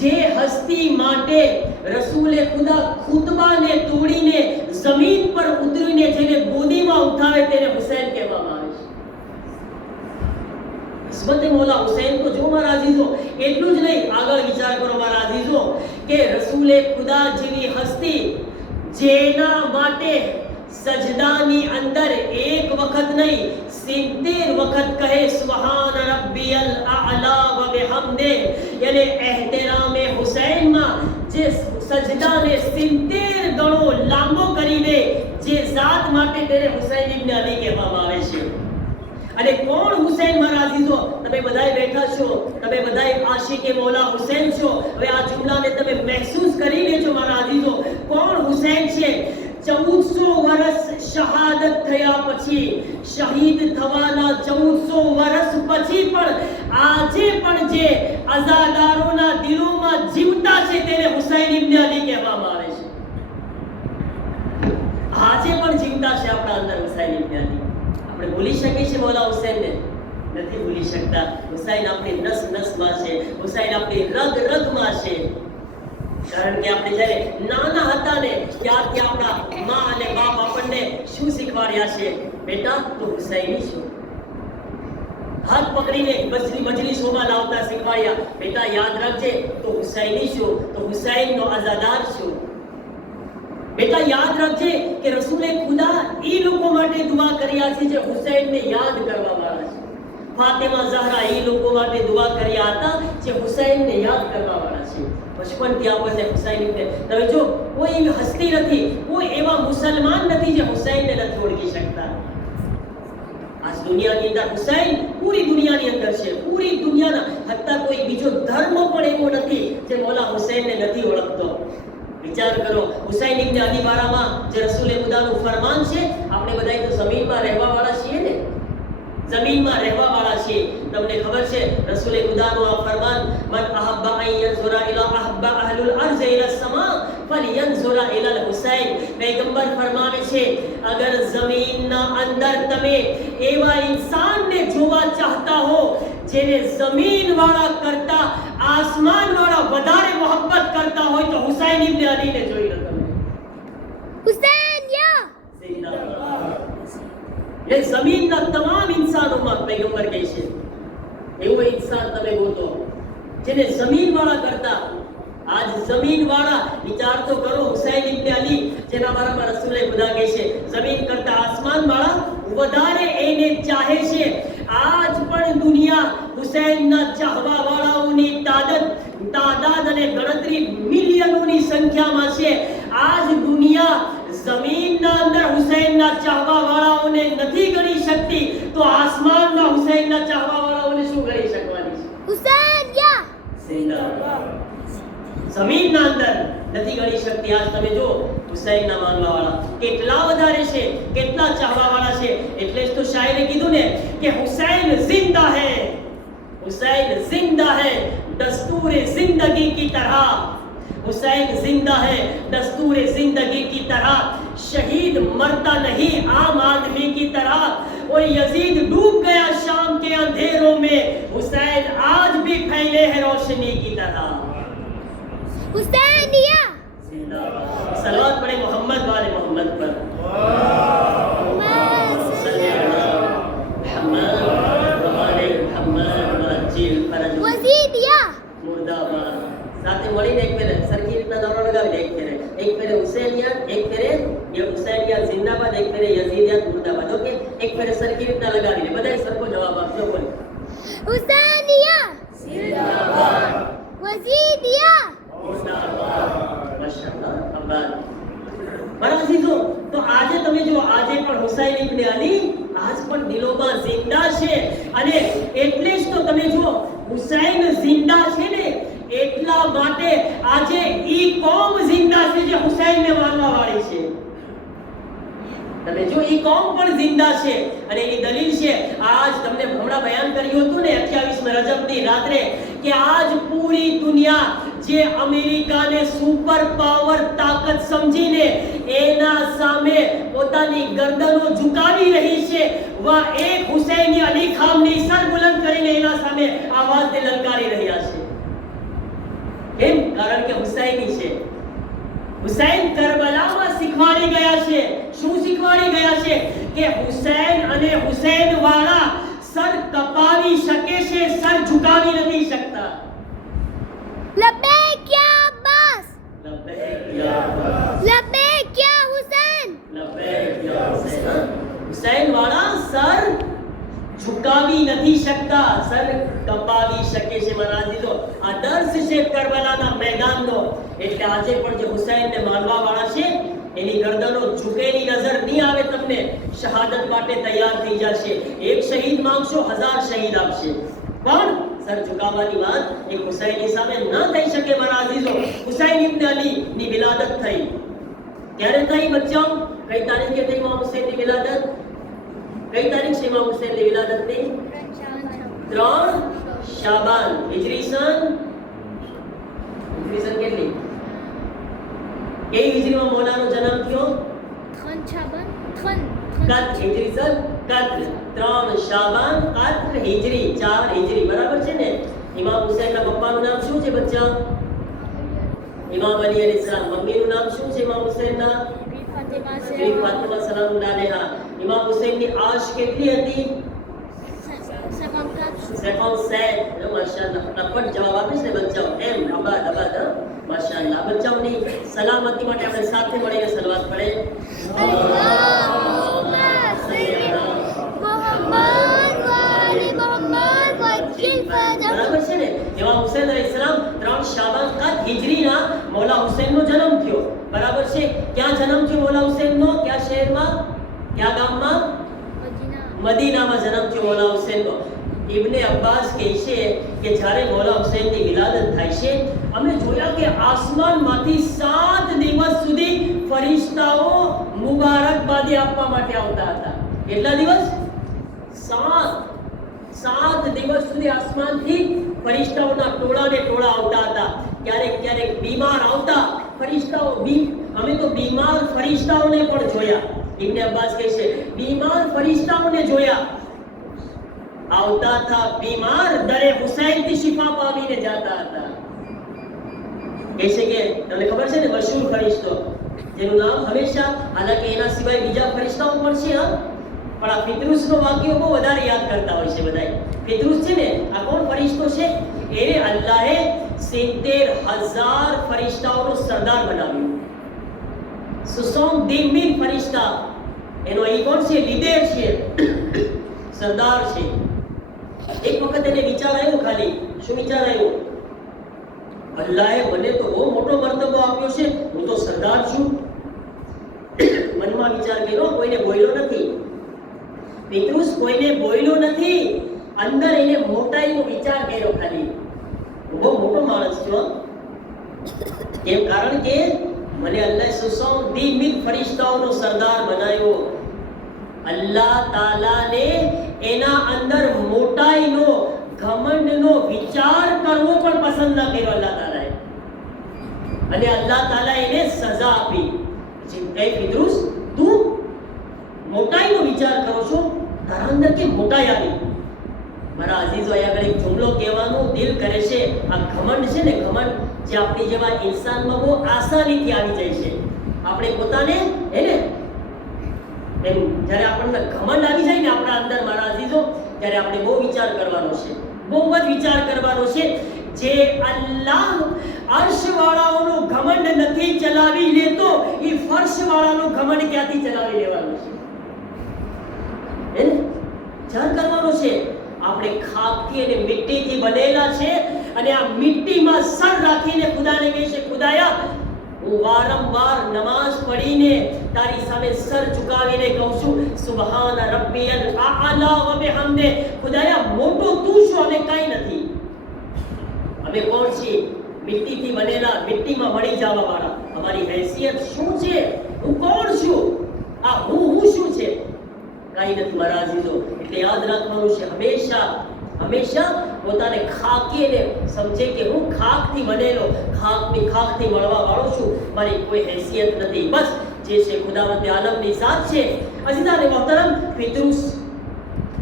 જે હસ્તી માટે રસૂલે ખુદા ખુતબાને તોડીને જમીન પર ઉતરીને જેને ગોદીમાં ઉઠાવે તેને હુસૈન કહેવામાં આવે છે. ઇસ્મતે મૌલા હુસૈન તો જો મારા અઝીઝો, એટલું જ નહીં, આગળ વિચાર કરો મારા અઝીઝો કે રસૂલે ખુદા જેવી હસ્તી જેના માટે સજદાની અંદર એક વખત નહીં 70 વખત કહે સુબહાન રબ્બિયલ આલા વ બિહમ્દે, યાને એહતરામે હુસૈનમાં જે સજદાને 70 ગણો લાંબો કરી દે, જે ઝાત માટે તેને હુસૈન ઇબ્ન અલી કહેવામાં આવે છે. અને કોણ હુસૈન મારા અઝીઝો? તમે બધાય બેઠા છો, તમે બધાય આશિકે મૌલા હુસૈન છો. હવે આ જુમલાને તમે મહેસૂસ કરી લેજો મારા અઝીઝો. કોણ હુસૈન છે? 1400 વર્ષ શહાદત થયા પછી, શહીદ થવાના 1400 વર્ષ પછી પણ આજે પણ જે અઝાદારોના દિલોમાં જીવતા છે તેને હુસૈન ઇબ્ન અલી કહેવામાં આવે છે. આજે પણ જીવતા છે આપણા અંદર હુસૈન ઇબ્ન અલી. આપણે ભૂલી શકીએ છીએ મૌલા હુસૈનને? નથી ભૂલી શકતા. હુસૈન આપણી નસ નસમાં છે, હુસૈન આપણી રગ રગમાં છે. કારણ કે આપણે જ્યારે નાના હતા ને ત્યારથી આપણા મા અને બાપ આપણને શું શીખવાડ્યા છે? બેટા તું હુસૈની છો. હાથ પકડીને મજલિસોમાં લાવતા શીખવાડ્યા, બેટા યાદ રાખજે તું હુસૈની છો, તો હુસૈનનો અઝાદાર છો. બેટા યાદ રાખજે કે રસૂલે ખુદા એ લોકો માટે દુઆ કર્યા છે જે હુસૈનને યાદ કરવા વાળા છે. ફાતિમા ઝહરા એ લોકો માટે દુઆ કર્યા હતા જે હુસૈનને યાદ કરવા વાળા છે. બચપનથી આપણને હુસૈન ઇબ્ન, તમે જો કોઈ એવી હસ્તી નથી, કોઈ એવા મુસલમાન નથી જે હુસૈનને નથી ઓળખી શકતા. આજ દુનિયાની અંદર હુસૈન પૂરી દુનિયાની અંદર છે, પૂરી દુનિયાના, હત્તા કોઈ બીજો ધર્મ પણ એવો નથી જે મૌલા હુસૈનને નથી ઓળખતો. વિચાર કરો, હુસૈન ઇબ્ન અલી બારામાં જે રસૂલે ખુદાનું ફરમાન છે, આપણે બધા તો જમીનમાં રહેવા વાળા છીએ ને, જમીનમાં રહેવા વાળા છીએ. તમને ખબર છે રસૂલે ખુદાનું આ ફરમાન, મન અહબ્બા અન યન્ઝુરા ઇલા અહબ્બા અહલુલ અર્ઝ ઇલા સમા ફલયન્ઝુરા ઇલા હુસૈન. પૈગંબર ફરમાવે છે, અગર જમીનના અંદર તમે એવા ઇન્સાનને જોવા ચાહતા હો જેને જમીન વાળા કરતા આસમાન વાળા વધારે મોહબ્બત કરતા હોય તો હુસૈન ઇબ્ન અલીને જોઈ લો. તમે હુસૈન યા જિંદાબાદ. ये जमीनના તમામ ઇન્સાનોમાં પૈગંબર કહે છે એવો ઇન્સાન તમે ગોતો જેને જમીન વાળા કરતા, આજ જમીન વાળા, વિચાર તો કરો હુસૈન ઇબ્ન અલી જેના બારામાં રસૂલે ખુદા કહે છે જમીન કરતા આસમાન વાળા વધારે એને ચાહે છે. આજ પણ દુનિયા હુસૈનના ચાહવા વાળાઓની તાદાદ અને ગણતરી મિલિયનોની સંખ્યામાં છે. આજ દુનિયા જમીનના અંદર હુસૈનના ચાહવા વાળાઓને નથી ગણી શકતી, તો આસમાનના હુસૈનના ચાહવા વાળાઓને શું ગણી શકવાની છે? હુસૈન યા જિંદાબાદ. જમીનના અંદર નથી ગણી શકતી. આજ તમે જો હુસૈનના માનવા વાળા કેટલા વધારે છે, કેટલા ચાહવા વાળા છે. એટલે જ તો શાયરે કીધું ને કે હુસૈન જિંદા હૈ, હુસૈન જિંદા હૈ દસ્તૂર जिंदगी की तरह, हुसैन जिंदा है दस्तूर जिंदगी की तरह, शहीद मरता नहीं आम आदमी की तरह, और यजीद डूब गया शाम के अंधेरों में, हुसैन आज भी फैले है रोशनी की तरह. हुसैन या जिंदाबाद. सलावत पढ़े मोहम्मद वाले मोहम्मद पर. वजीद या मुर्दाबाद. સાથે મળીને એક ફેરે સરખી રીતના દોરો લગાવી દે. એક ફેરે હુસૈનિયા, એક ફેરે હુસૈનિયા જિંદાબાદ, એક ફેરે યઝીદિયા મુર્દાબાદ. ઓકે, એક ફેરે સરખી રીતના લગાવી દે. બધાય સરખો જવાબ આપજો. બોલો हुसैन या જિંદાબાદ, वजीद या મુર્દાબાદ. માશાઅલ્લાહ. અબ્બાદ મારા અઝીઝો, તો આજે તમે જો આજે પણ હુસૈન ઇબ્ન અલી આજ પણ દિલોમાં જિંદા છે. અને એટલે જ તો તમે જો હુસૈન જિંદા છે ને એટલા માટે આજે ઈ કોમ જિંદા છે જે હુસૈનને માનવા વાળી છે. તમે જો ઈ કોમ પણ જિંદા છે અને એની દલીલ છે. આજ તમને હમણાં બયાન કર્યું હતું ને 28 રજબની રાત્રે કે આજ પૂરી દુનિયા જે અમેરિકાને સુપર પાવર તાકાત સમજીને એના સામે પોતાની ગરદનો ઝુકાવી રહી છે, વા એક હુસૈની અલી ખાનની સર બુલંદ કરીને એના સામે આવાજને લલકારી રહ્યા છે. કેમ? કારણ કે હુસૈની છે. હુસૈન કરબલામાં શીખવાડી ગયા છે. શું શીખવાડી ગયા છે? કે હુસૈન અને હુસૈન વાળા સર કપાવી શકે છે, સર ઝુકાવી નથી શકતા. लब्बैक या अब्बास લબ્બૈક યા અબ્બાસ, लब्बैक या हुसैन લબ્બૈક યા હુસૈન. હુસૈન વાળા સર ઝુકાવી નથી શકતા, સર કપાવી શકે છે. મારા અજીઝો, આદર્શ છે કરબલાના મેદાનનો. એટલે આજે પણ જે હુસૈનને મારવા વાળા છે એની ગરદનો ઝુકેલી નજર નહીં આવે તમને. શહાદત માટે તૈયાર થઈ જશે. એક શહીદ માંગશો, 1000 શહીદ આપશે. પણ સર ઝુકાવવાની વાત એક હુસૈનની સામે ન થઈ શકે. મારા અજીઝો, હુસૈન ઇબ્ન અલી ની વિલાદત થઈ. ક્યારે થઈ બચ્ચાઓ? કઈ તારીખે થઈ ઇમામ હુસૈનની વિલાદત? કઈ તારીખ છે ઇમામ હુસૈનની વિલાદતની? 3 શાબાન. હિજરી સન કેટલી? કઈ હિજરીમાં મૌલાનો જન્મ થયો? खन छाबन खन કત હિજરી સન કત 3 શાબાન કત હિજરી 4 હિજરી. બરાબર છે ને? ઇમામ હુસૈનના પપ્પાનું નામ શું છે બચ્ચા? ઇમામ અલી અલૈહિસ્સલામ. મમ્મીનું નામ શું છે ઇમામ હુસૈનના? फातिमा બીબી ફાતિમા સલામુલ્લાહ અલૈહા. ઇમામ હુસૈનની આશ કેટલી હતી? 57. માશાઅલ્લાહ. ફટાફટ જવાબ આપીશ ને બચ્ચાઓ. એમ અબાદ અબાદ. માશાઅલ્લાહ. બચ્ચાઓની સલામતી માટે આપણે સાથે મળીને સલવાત પઢે. अल्लाहुम्मा सय्यिदना मोहम्मद व आलि मोहम्मद वज्जिल फरजहु. બરાબર છે ને? ઇમામ હુસૈન અલૈહિસ્સલામ 3 શાબાન કત હિજરીના મૌલા હુસૈનનો જન્મ થયો. બરાબર છે? ક્યાં જન્મ થયો મૌલા હુસૈનનો? કયા શહેરમાં? કયા ગામમાં? मदीना મદીનામાં જન્મ થયો મૌલા હુસૈનનો. ઇબ્ને અબ્બાસ કહે છે કે જ્યારે મૌલા હુસૈનની વિલાદત થાય છે, અમે જોયા કે આસમાનમાંથી 7 દિવસ સુધી ફરિશ્તાઓ મુબારકબાદી આપવા માટે આવતા હતા. કેટલા દિવસ? 7 દિવસ સુધી આસમાનથી ફરિશ્તાઓના ટોળાને ટોળા આવતા હતા. ક્યારેક બીમાર આવતા ફરિશ્તાઓ. અમે તો બીમાર ફરિશ્તાઓને પણ જોયા. ઇબ્ને અબ્બાસ કહે છે બીમાર ફરિશ્તાઓને જોયા. આવતા હતા બીમાર, દરે હુસૈનથી શિફા પામીને જાતા હતા. કહે છે કે તમને ખબર છે ને મશહૂર ફરિશ્તો જેનું નામ હંમેશા, હાલાકે એના સિવાય બીજા ફરિશ્તાઓ પણ છે, હા, પણ આ ફિતરુસનો વાક્યો બહુ વધારે યાદ કરતા હોય છે બધા. ફિતરુસ છે ને, આ કોણ ફરિશ્તો છે? એને અલ્લાહે 70,000 ફરિશ્તાઓનો સરદાર બનાવ્યો. 70,000 ફરિશ્તા. એનો અહીં કોણ છે? લીડર છે, સરદાર છે. એક વખત એને વિચાર આવ્યો. ખાલી શું વિચાર આવ્યો? અલ્લાહે મને તો બહુ મોટો મર્તબો આપ્યો છે, હું તો સરદાર છું. મનમાં વિચાર કર્યો, કોઈને બોલ્યો નથી. પિતૃસ કોઈને બોલ્યો નથી. અંદર એને મોટાઈનો વિચાર કર્યો. ખાલી હું બહુ મોટો માણસ છું. કેમ? કારણ કે મને અલ્લાહ 70,000 ફરિશ્તાઓનો સરદાર બનાવ્યો. અલ્લાહ તાલાને એના અંદર મોટાઈનો, ઘમંડનો વિચાર કરવો પણ પસંદ ન કર્યો અલ્લાહ તાલાએ. અને અલ્લાહ તાલા એને સજા આપી. એ ફિદરુસ, તું મોટાઈનો વિચાર કરો છો, તારા અંદર કે મોટાઈ આવી. મારા અઝીઝો, અહીંયા આગળ એક જુમલો કહેવાનું દિલ કરે છે. આ ઘમંડ છે ને, ઘમંડ જે આપણી જેવા ઇન્સાનમાં બહુ આસાનીથી આવી જાય છે. આપણે પોતાને એને એમ જ્યારે આપણને ઘમંડ આવી જાય ને આપણા અંદર, મારા અઝીઝો, ત્યારે આપણે બહુ વિચાર કરવાનો છે, બહુ જ વિચાર કરવાનો છે. જે અલ્લાહ અર્શવાળાઓનો ઘમંડ નથી ચલાવી લેતો, એ ફર્શવાળાનો ઘમંડ ક્યાંથી ચલાવી લેવાનો છે? એને વિચાર કરવાનો છે. આપણે ખાકથી અને મિટ્ટીથી બનેલા છે, અને આ મિટ્ટીમાં સર રાખીને ખુદાને કહે છે, ખુદાયા, હું વારંવાર નમાઝ પઢીને તારી સામે સર ઝુકાવીને કહું છું, સુબહાન રબ્બિયલ આલા વ બિહમ્દે. ખુદાયા, મોટો તું છો, અમે કાંઈ નથી. અમે કોણ છીએ? મિટ્ટીથી બનેલા, મિટ્ટીમાં મળી જવા વાળા. અમારી હૈસિયત શું છે? હું કોણ છું? આ હું શું છે? કાંઈ નથી મારા અઝીઝો. એટલે યાદ રાખવાનું છે, હંમેશા પોતાને ખાકીને સમજે કે હું ખાકથી બનેલો, ખાકથી મળવા વાળો છું, મારી કોઈ હૈસિયત નથી. બસ જે છે ખુદાવંદ આલમની ઝાત છે. અઝીઝાન મોહતરમ,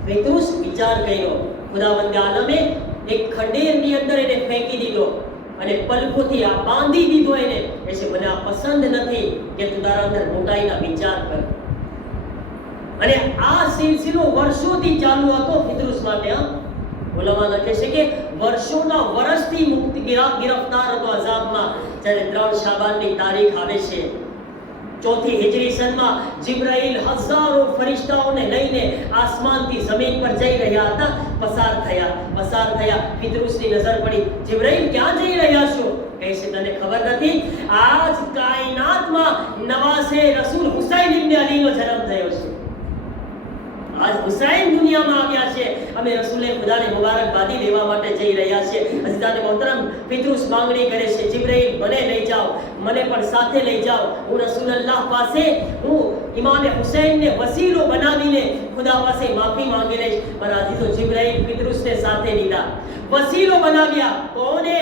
ફિતરુસ વિચાર કર્યો. ખુદાવંદ આલમે એક ખંડેરની અંદર એને ફેંકી દીધો. અને પલકોથી આ બાંધી દીધો એને. એ છે મને આ પસંદ નથી કે તું તારા અંદર મોટાઈના વિચાર કર. અને આ સિલસિલો વર્ષોથી ચાલુ હતો ફિતરુસ માટે. ઉલમા લખે છે કે વર્ષોના વર્ષથી ગિરફ્તાર હતો અઝાબમાં. જ્યારે 3 શાબાનની તારીખ આવે છે, 4થી હિજરી સનમાં જિબ્રાઈલ હજારો ફરિશ્તાઓને લઈને આસમાનથી જમીન પર જઈ રહ્યા હતા. પસાર થયા. ફિતરુસની નજર પડી. જિબ્રાઈલ ક્યાં જઈ રહ્યા છો? કહે છે તને ખબર નથી, આજ કાયનાતમાં નવાસે રસૂલ હુસૈન ઇબ્ન અલીનો જન્મ થયો છે. આજ હુસૈન દુનિયામાં આવ્યા છે. અમે રસૂલે ખુદાને મુબારકબાદી લેવા માટે જઈ રહ્યા છે. અઝીઝાને મોહતરમ, ફિતરુસ માંગણી કરે છે, જિબ્રાઈલ મને લઈ જાઓ, મને પણ સાથે લઈ જાઓ. હું રસૂલલ્લાહ પાસે હું ઇમામ હુસૈનને વસીલો બનાવીને ખુદા પાસે માફી માંગી લઈશ. મારા અઝીઝો, જિબ્રાઈલ ફિતરુસને સાથે લીધા, વસીલો બનાવ્યા. કોને?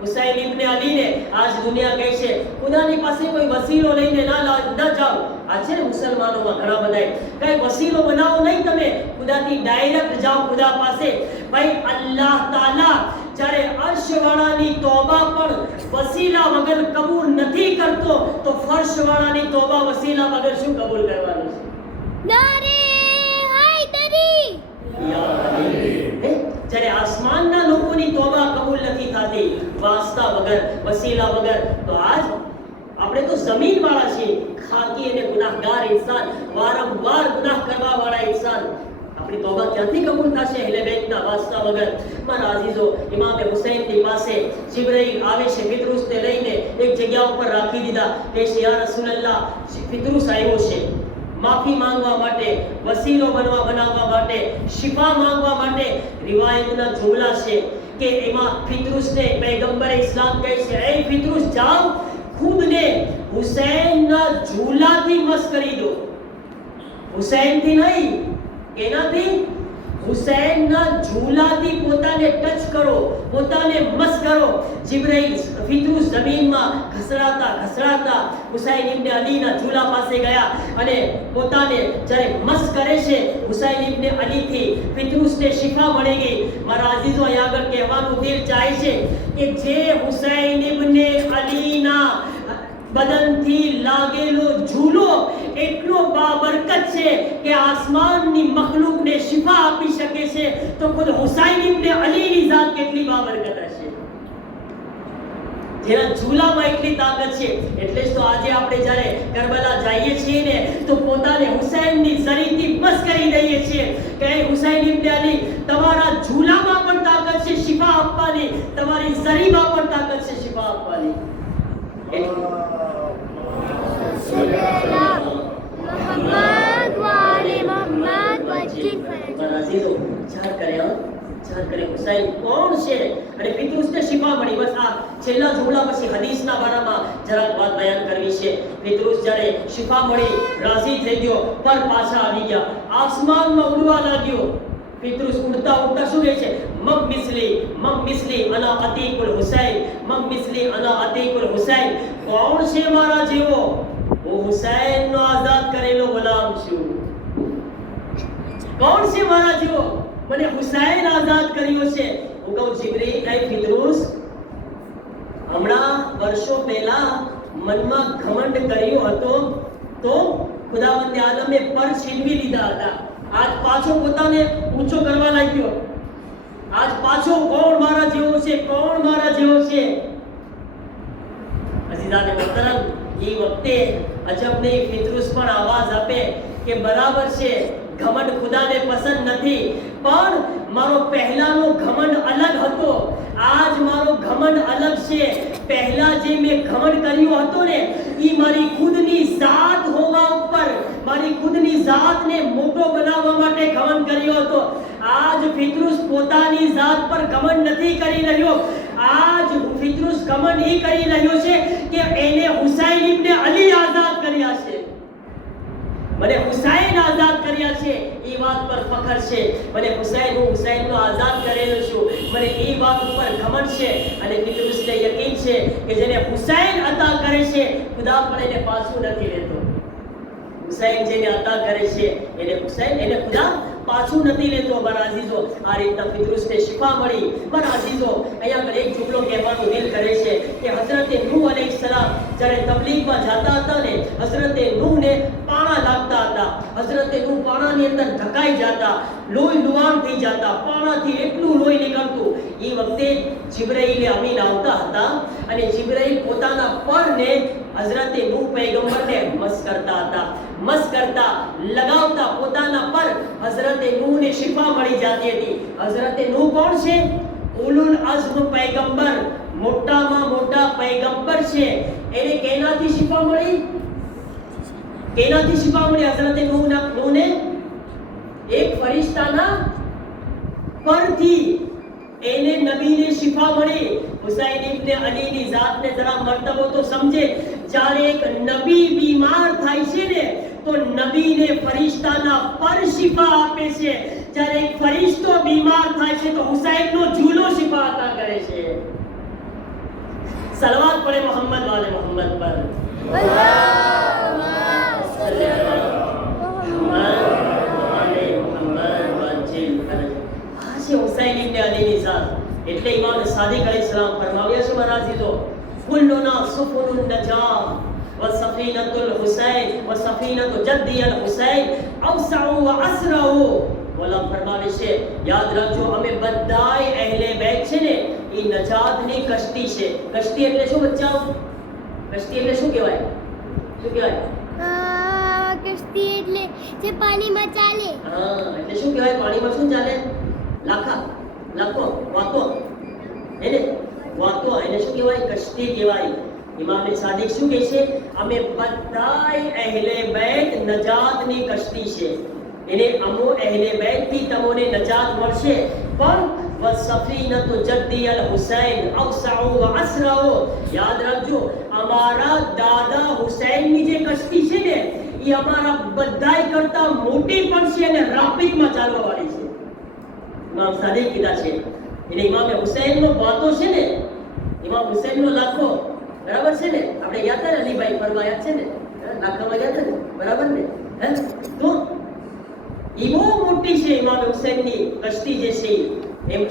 હુસૈન ઇબ્ન અલીને. આજ દુનિયા કહે છે ખુદાની પાસે કોઈ વસીલો લઈને ના જાઓ. આ છે ને મુસલમાનોમાં ઘણા બધાય કઈ વસીલો બનાવો નહીં, તમે ખુદાથી ડાયરેક્ટ જાઓ ખુદા પાસે. ભાઈ અલ્લાહ તાલા જ્યારે અર્શવાળાની તોબા પણ વસીલા વગર કબૂલ નથી કરતો, તો ફર્શવાળાની તોબા વસીલા વગર શું કબૂલ કરવાનું છે? નારે હાયદરી. જ્યારે આસમાનના લોકોની તોબા કબૂલ નથી થતી વાસ્તા વગર, વસીલા વગર, તો આજ આપણે તો જમીન વાળા છીએ, ખાકી અને ગુનાહગાર ઇન્સાન, વારંવાર ગુનાહ કરવા વાળા ઇન્સાન. આપણી તોબા ક્યાંથી કબૂલ થશે અહેલે બેતના વાસ્તા વગર? મારા અઝીઝો, ઇમામ હુસૈનની પાસે જિબ્રાઈલ આવે છે, ફિતરુસને લઈને એક જગ્યા ઉપર રાખી દીધા. કે યા રસૂલલ્લાહ, ફિતરુસ આવ્યો છે માફી માંગવા માટે, વસીલો બનાવવા માટે, શિફા માંગવા માટે. રિવાયતના જુમલા છે કે એમાં ફિતરુસને પૈગંબરે ઇસ્લામ કહે છે, એ ફિતરુસ જાઓ, ખુદને હુસૈનના ઝૂલાથી મસ કરી દો. હુસૈનથી નહીં, એનાથી હુસૈનના ઝૂલાથી પોતાને ટચ કરો, પોતાને મસ કરો. જિબ્રાઈલ ફિતરુસ જમીનમાં ઘસડાતા હુસૈન ઇબ્ન અલીના ઝૂલા પાસે ગયા અને પોતાને જ્યારે મસ કરે છે હુસૈન ઇબ્ન અલીથી ફિતરુસને શિફા મળી ગઈ. મારા અઝીઝો, અહીં આગળ કહેવાનું દિલ ચાહે છે કે જે હુસૈન ઇબ્ન અલીના બદનથી લાગેલો ઝૂલો એટલો બાબરકત છે કે આસમાનની મખલુકને શિફા આપી શકે છે, તો ખુદ હુસૈન ઇબ્ન અલીની ઝાત કેટલી બાબરકત હશે, જેના ઝૂલામાં એટલી તાકાત છે. એટલે જ તો આજે આપણે જ્યારે કરબલા જઈએ છીએ ને, તો પોતાને હુસૈનની ઝરીથી બસ કરી દઈએ છીએ કે હુસૈન ઇબ્ન અલી, તમારા ઝૂલામાં પણ તાકાત છે શિફા આપવાની, તમારી ઝરીમાં પણ તાકાત છે શિફા આપવાની. મોહમ્મદ વાલે મોહમ્મદ વજીબ અઝીઝો, ચાર કરે હુસૈન કોણ છે અને ફિતરુસને શિફા મળી. બસ આ છેલ્લા જુમલા પછી હદીસના બારામાં જરાક વાત બયાન કરવી છે. ફિતરુસ જ્યારે શિફા મળી, રાજી થઈ ગયો, પર પાછા આવી ગયા, આસમાનમાં ઉડવા લાગ્યો. ફિતરુસ ઉડતા શું કહે છે? મમ મિસ્લી અના અતીકુલ હુસૈન, મમ મિસ્લી અના અતીકુલ હુસૈન. કોણ છે મારા જેવો? હું હુસૈનનો આઝાદ કરેલો ગુલામ છું. કોણ છે મારા જેવો? મને હુસૈન આઝાદ કર્યો છે. હું કહું જિબ્રીલ, એ ફિતરુસ, હમણાં વર્ષો પહેલા મનમાં ઘમંડ કર્યો હતો તો ખુદાવંદ આલમે પર છીનવી લીધા હતા. આજ પાછો પોતાને ઊંચો કરવા લાગ્યો. આજ પાછો કોણ મારા જેવો છે, કોણ મારા જેવો છે? અઝીઝાને મોહતરમ, એ વખતે અજબ નહીં, ફિતરુસ પણ આવાજ આપે કે બરાબર છે, ઘમંડ ખુદાને પસંદ નથી, પણ મારો પહેલાનો ઘમંડ અલગ હતો, આજ મારો ઘમંડ અલગ છે. પહેલા જે મેં ઘમંડ કર્યો હતો ને, એ મારી ખુદની ઝાત હોવા ઉપર, મારી ખુદની ઝાતને મોટો બનાવવા માટે ઘમંડ કર્યો હતો. આજ ફિતરુસ પોતાની ઝાત પર ઘમંડ નથી કરી રહ્યો. આજ ફિતરુસ ઘમંડ એ કરી રહ્યો છે કે એને હુસૈન ઇબ્ન અલી આઝાદ કર્યા છે, મને હુસૈન આઝાદ કર્યા છે, એ વાત પર ફખર છે. મને હું હુસૈનનો આઝાદ કરેલો છું, મને એ વાત ઉપર ઘમંડ છે. અને ફિતરુસને યકીન છે કે જેને હુસૈન અતા કરે છે, ખુદા પણ એને પાછું નથી લેતો. હુસૈન જેને અતા કરે છે એને ખુદા પાછું નથી લેતો. મારા અઝીઝો, આ રીતના ફિદરુસને શિફા મળી. મારા અઝીઝો, અહીંયા આગળ એક જુમલો કહેવાનું દિલ કરે છે કે હઝરતે નૂહ અલૈહિસ્સલામ જ્યારે તબલીગમાં જતા હતા ને, હઝરતે નૂહને પાણા લાગતા હતા. હઝરતે નૂહ પાણાની અંદર ઢકાઈ જતા, લોહી લુહાણ થઈ જતા, પાણાથી એટલું લોહી નીકળતું. એ વખતે જિબ્રાઈલે અમીન આવતા હતા અને જિબ્રાઈલ પોતાના પરને હઝરતે નૂહ પૈગંબરને મસ કરતા હતા. મસ કરતા, લગાવતા પોતાના પર હઝરતે નૂહને શિફા મળી જતી હતી. હઝરતે નૂહ કોણ છે? ઉલુલ અઝ્મ પૈગંબર, મોટામાં મોટા પૈગંબર છે. એને કેનાથી શિફા મળી? કેનાથી શિફા મળી હઝરતે નૂહને? એક ફરિશ્તાના પરથી એને નબીને શિફા મળી. હુસૈન ઇબ્ન અલીની જાતને જરા મર્તબો તો સમજે. જ્યારે એક નબી બીમાર થાય છે ને, તો નબીને ફરિશ્તાના પર શિફા આપે છે. જ્યારે એક ફરિશ્તો બીમાર થાય છે તો હુસૈનનો ઝૂલો શિફા અતા કરે છે. સલવાત પડે મોહમ્મદ વાલે મોહમ્મદ પર. હુસૈન ઇબ્ન અલીની જાત. એટલે ઇમામ સાદિક અલૈહિસ્સલામ ફરમાવ્યા છે મારા અઝીઝો, કુલ્લુના સુફુનુન નજા વ સફીનતુલ હુસૈન વ સફીનતુ જદ્દી અલ હુસૈન અવસઉ વ અસરઉ. મોલા ફરમાવે છે, યાદ રાખજો, અમે બધાય અહેલે બેત છે ને, એ નજાતની કશ્તી છે. કશ્તી એટલે શું બચ્ચાઓ? કશ્તી એટલે શું કહેવાય? શું કહેવાય? કશ્તી એટલે જે પાણીમાં ચાલે. હા, એટલે શું કહેવાય? પાણીમાં શું ચાલે? લાખા, લાખો, વાતો. એને વાતો, એને શું કહેવાય? કશ્તી કહેવાય. ઇમામ સાદિક શું કહે છે? અમે બધાય અહેલે બેત નજાતની કશ્તી છે. એને અમો અહેલે બેતથી તમને નજાત મળશે. પણ વસફીનતુ જદ્દી અલ હુસૈન અવસઉ વ અસરઉ. યાદ રાખજો, અમારા દાદા હુસૈનની જે કશ્તી છે ને, એ અમારા બધાય કરતા મોટી પણ છે અને રાપિડમાં ચાલવા વાળી છે. ઇમામ સાદિક કીધા છે. એટલે ઇમામ હુસૈનનો વાતો છે ને, ઇમામ હુસૈનનો લાખો, બરાબર છે ને? આપણે યાદ હતા ને, અલીભાઈ ફરવા યાદ છે ને, લાખામાં યાદ હતા ને, બરાબર ને? હે તો એ બહુ મોટી છે ઇમામ હુસૈનની કશ્તી જે છે. એમ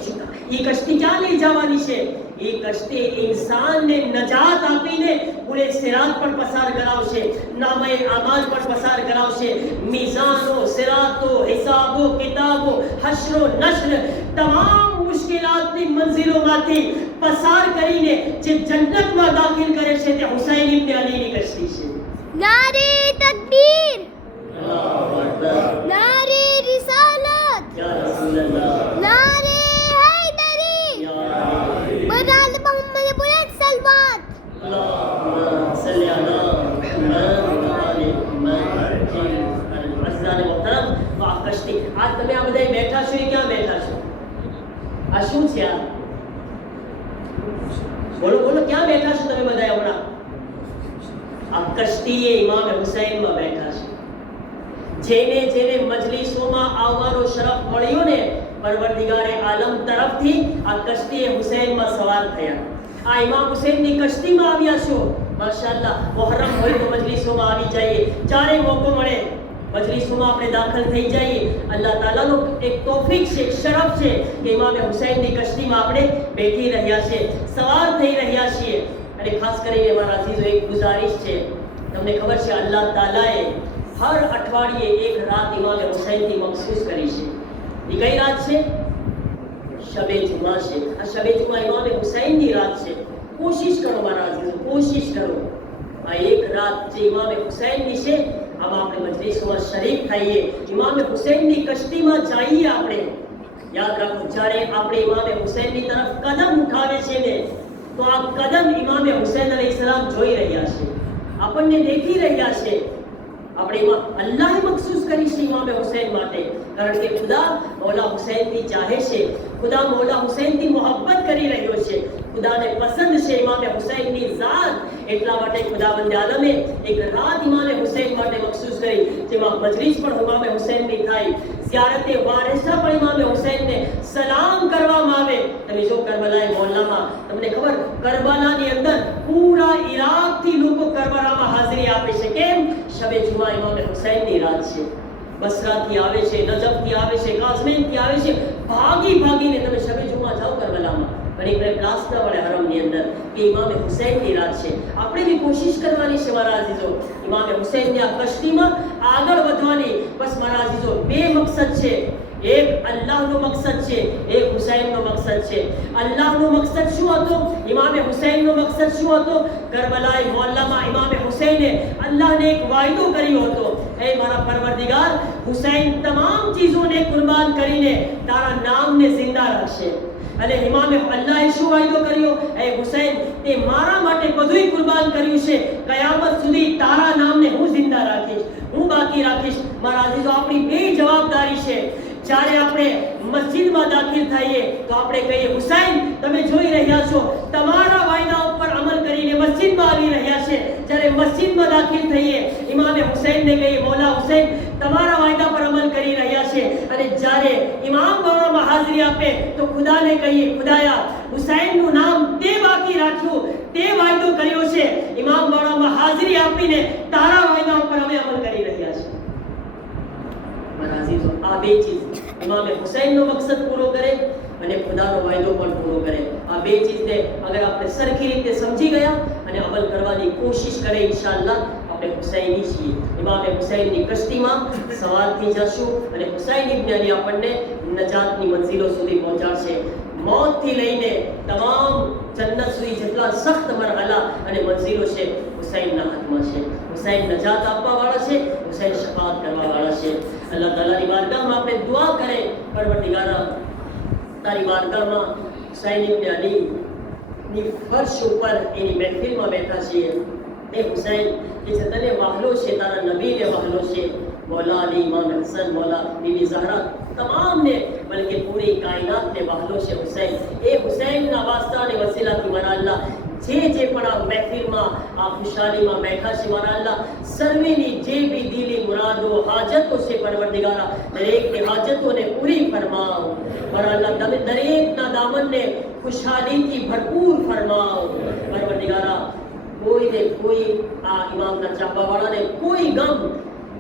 એ કશ્તી ક્યાં લઈ જવાની છે? એ કશ્તી ઇન્સાનને નજાત આપીને પૂરે સિરાત પર પસાર કરાવશે, નામે આમાલ પર પસાર કરાવશે. મિઝાનો, સિરાતો, હિસાબો, કિતાબો, હશ્રો નશ્ર, તમામ મુશ્કેલાતની મંઝિલોમાંથી પસાર કરીને જે જન્નતમાં દાખલ કરે છે તે હુસૈન ઇબ્ન અલીની કશ્તી છે. નારે તકબીર, અલ્લાહુ અકબર, નારે રિસાલત, યા રસૂલલ્લાહ, નારે હૈદરી, યા રબી, બરાલ મોહમ્મદ બુલંદ સલવાત. અલ્લાहुम्मा સલ્લી અલા મુહમ્મદ વ આલી મુહમ્મદ. અઝીઝાન મોહતરમ, આ કશ્તી, આજ તમે આ બધા બેઠા છો, એ ક્યાં બેઠા છો? આ શું છે? આ બોલો બોલો, ક્યાં બેઠા છો તમે બધા હમણાં? આ કશ્તીએ ઇમામ હુસૈનમાં બેઠા છે. જેને જેને મજલિસોમાં આવવાનો શરફ મળ્યો ને, પરવરદિગારે આલમ તરફથી આ કશ્તીએ હુસૈનમાં સવાર થયા. આ ઇમામ હુસૈનની કશ્તીમાં આવ્યા છો. માશાઅલ્લાહ, મુહર્રમ હોય તો મજલિસોમાં આવી જઈએ. જ્યારે મોકો મળે મજલિસોમાં આપણે દાખલ થઈ જઈએ. અલ્લાહ તાલાનો એક તોફીક છે, એક શરફ છે કે ઇમામ હુસૈનની કશ્તીમાં આપણે બેઠી રહ્યા છે, સવાર થઈ રહ્યા છીએ. અને ખાસ કરીને મારા અઝીઝો, એક ગુજારિશ છે. તમને ખબર છે, અલ્લાહ તાલાએ હર અઠવાડિયે એક રાત ઇમામ હુસૈનથી મખસૂસ કરી છે. એ કઈ રાત છે? શબે જુમા છે. આ શબે જુમા ઇમામ હુસૈનની રાત છે. કોશિશ કરો મારા અઝીઝો, કોશિશ કરો. આ એક રાત જે ઇમામ હુસૈનની છે, આમાં આપણે મજલિસોમાં શરીક થઈએ, ઇમામ હુસૈનની કશ્તીમાં જઈએ. આપણે યાદ રાખો, જ્યારે આપણે ઇમામ હુસૈનની તરફ કદમ ઉઠાવે છે ને, તો આ કદમ ઇમામ હુસૈન અલૈહિસ્સલામ જોઈ રહ્યા છે, આપણને દેખી રહ્યા છે. આપણે એમાં અલ્લાહે મખસૂસ કરી છે ઇમામ હુસૈન માટે, કારણ કે ખુદા મૌલા હુસૈનથી ચાહે છે, ખુદા મૌલા હુસૈનથી મોહબ્બત કરી રહ્યો છે, ખુદાને પસંદ છે ઇમામ હુસૈનની ઝાત. એટલા માટે ખુદાવંદ આલમે એક રાત ઇમામ હુસૈન માટે મખસૂસ કરી, જેમાં મજલિસ પણ ઇમામ હુસૈનની થાય, ઝિયારતે વારિસા પણ ઇમામ હુસૈનને સલામ કરવામાં આવે. તમે જો કરબલાએ મોહલ્લામાં, તમને ખબર, કરબલાની અંદર પૂરા ઈરાકથી લોકો કરબલામાં હાજરી આપે છે. કેમ? શબે જુમા ઇમામ હુસૈનની રાત છે. બસરાથી આવે છે, નજફથી આવે છે, કાઝમીનથી આવે છે, ભાગી ભાગીને તમે શબે જુમા જાઓ કરબલામાં, ઘણી વાર પ્લાસના વડે હરમની અંદર કે ઇમામે હુસૈનની રાત છે. આપણે બી કોશિશ કરવાની છે મારા અઝીઝો, ઇમામે હુસૈનની આ કશ્તીમાં આગળ વધવાની. બસ મારા અઝીઝો, બે મકસદ છે. એક અલ્લાહનો મકસદ છે, એક હુસૈનનો મકસદ છે. અલ્લાહનો મકસદ શું હતો? ઇમામે હુસૈનનો મકસદ શું હતો? કરબલાઈ મોહલ્લામાં ઇમામે હુસૈને અલ્લાહને એક વાયદો કર્યો હતો, એ મારા પરવરદિગાર, હુસૈન તમામ ચીજોને કુરબાન કરીને તારા નામને જિંદા રાખશે. અને ઇમામે અલ્લાહે શું વાયદો કર્યો? એ હુસૈન, તે મારા માટે બધુંય કુરબાન કર્યું છે, કયામત સુધી તારા નામને હું જિંદા રાખીશ, હું બાકી રાખીશ. મારા અઝીઝો, આપણી બે જવાબદારી છે. જ્યારે આપણે મસ્જિદમાં દાખલ થઈએ તો આપણે કહીએ, હુસૈન તમે જોઈ રહ્યા છો તમારા વાયદા ઉપર અમલ કરીને મસ્જિદમાં આવી રહ્યા છે. જ્યારે મસ્જિદમાં દાખલ થઈએ ઇમામે હુસૈનને કહીએ, મૌલા હુસૈન તમારા વાયદા પર અમલ કરી રહ્યા છે. અને જ્યારે ઇમામ બારામાં હાજરી આપે તો ખુદાને કહીએ, ખુદાયા હુસૈનનું નામ તે બાકી રાખ્યું, તે વાયદો કર્યો છે, ઇમામ બારામાં હાજરી આપીને તારા વાયદા ઉપર અમે અમલ કરી રહ્યા છીએ. મારા અઝીઝો, આ બે ચીજ ઇમામે હુસૈનનો મકસદ પૂરો કરે અને ખુદાનો વાયદો પણ પૂરો કરે. આ બે ચીજને અગર આપણે સરખી રીતે સમજી ગયા અને અમલ કરવાની કોશિશ કરે, ઇન્શાઅલ્લાહ આપણે હુસૈની છીએ. ઇમામે હુસૈનની કશ્તીમાં સવારથી જશું અને હુસૈન ઇબ્ન અલી આપણને નજાતની મંઝિલો સુધી પહોંચાડશે. મોતથી લઈને તમામ જન્નત સુધી જેટલા સખ્ત મરહલા અને મંઝિલો છે, હુસૈનના હાથમાં છે. હુસૈન નજાત આપવા વાળા છે, હુસૈન શફાત કરવા વાળા છે. અલ્લાહ તાલાની બારગાહમાં આપણે દુઆ કરે, પરવરદિગારા તારી બારગાહમાં હુસૈન ઇબ્ન અલી ની ફર્શ ઉપર એની મહેફિલમાં બેઠા છીએ. એ હુસૈન કે જે તને વહાલો છે, તારા નબીને વહાલો છે, મૌલા અલી, ઇમામ હસન, મૌલા બીબી ઝહરા, તમામને બલકે પૂરી કાયનાતને વહાલો છે હુસૈન. એ હુસૈનના વાસ્તા અને વસીલાથી મારા અલ્લાહ જે પણ આ મહેફિલમાં આ ખુશાલીમાં બેઠા છે, મારા અલ્લાહ સર્વેની જે બી દિલી મુરાદો હાજતો છે, પરવરદિગારા દરેકની હાજતોને પૂરી ફરમાવો. મારા અલ્લાહ તમે દરેકના દામનને ખુશાલીથી ભરપૂર ફરમાવો. પરવરદિગારા કોઈને કોઈ આ ઇમામના ચાહવાવાળાને કોઈ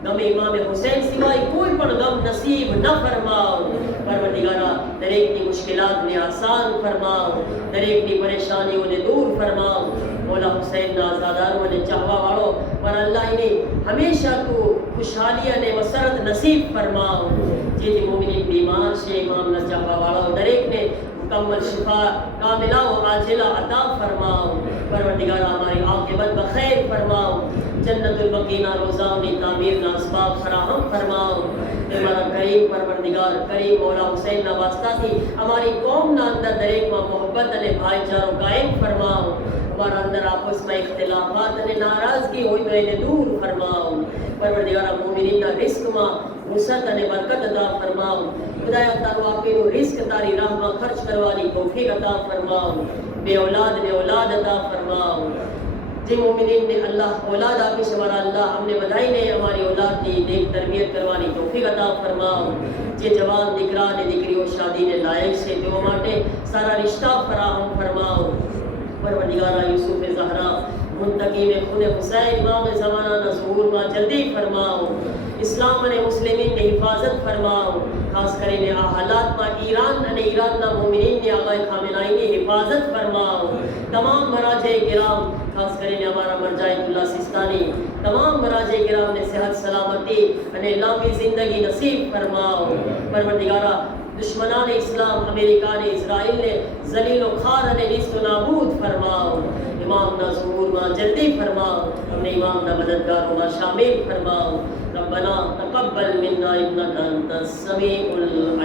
ગમે ઇમામે હુસૈન સિવાય કોઈ પણ ગમ નસીબ ન ફરમાવો. પરવરદિગારા દરેકની મુશ્કેલાતને આસાન ફરમાવો, દરેકની પરેશાનીઓને દૂર ફરમાવો. મૌલા હુસૈનના આઝાદારો અને ચાહવાવાળો પર અલ્લાહની હંમેશા તું ખુશહાલી અને મસરત નસીબ ફરમાવો. જેથી મોમિનીન બીમાર છે, ઇમામના ચાહવાવાળાઓ દરેકને मुकम्मल शिफा कामिला व आजिला अता फरमाओ. परवरदिगार हमारी आक़िबत बखैर फरमाओ. जन्नतुल बकीना रोज़ानी तामीर ना असबाब फराहम फरमाओ. हमारा करीम परवरदिगार करीम मौला हुसैन ना वास्ता थी हमारी कौम ना अंदर दरेक में मोहब्बत अने भाईचारो कायम फरमाओ. हमारा अंदर आपस में इख्तिलाफात अने नाराज़गी होई तो इन्हें दूर फरमाओ. परवरदिगार मोमिनीन ना रिस्क में वसअत अने बरकत अता फरमाओ. खुदाया तारो आपनो रिस्क तारी राह में खर्च करवानी तौफीक अता फरमाओ. बे औलाद ने औलाद अता फरमाओ. जे मोमिनीन ने अल्लाह औलाद आपी से हमारा अल्लाह हमने बधाई ने हमारी औलाद की नेक तरबियत करवानी तौफीक अता फरमाओ. जे जवान दीकरा ने दीकरीओ शादी ने लायक से जो माटे सारा रिश्ता फराहम फरमाओ. परवरदिगार यूसुफ ज़हरा मुंतकी में खुने हुसैन इमाम ज़माना न ज़हूर में जल्दी फरमाओ. इस्लाम ने मुस्लिमीन ने हिफाजत फरमाओ. खास કરીને આ હાલાતમાં ઈરાન અને ઈરાનના મોમિનીનની આગાહી ખામેનાઈની હિફાજત ફરમાઓ. તમામ મરાજે કિરામ ખાસ કરીને અમારા મરજાઈતુલ્લાહ સિસ્તાની તમામ મરાજે કિરામને સેહત સલામતી અને લાંબી જિંદગી નસીબ ફરમાઓ. પરવરદિગારા दुश्मनान इस्लाम अमेरिका ने इसराइल ने जलीलो खार ने निस्तो नाबूद फरमाओ. इमाम ना ज़हूर में जल्दी फरमाओ. हमने इमाम ना मददगारों में शामिल फरमाओ. रब्बना तक़ब्बल मिन्ना इन्नका अंतस समीउल अलीम.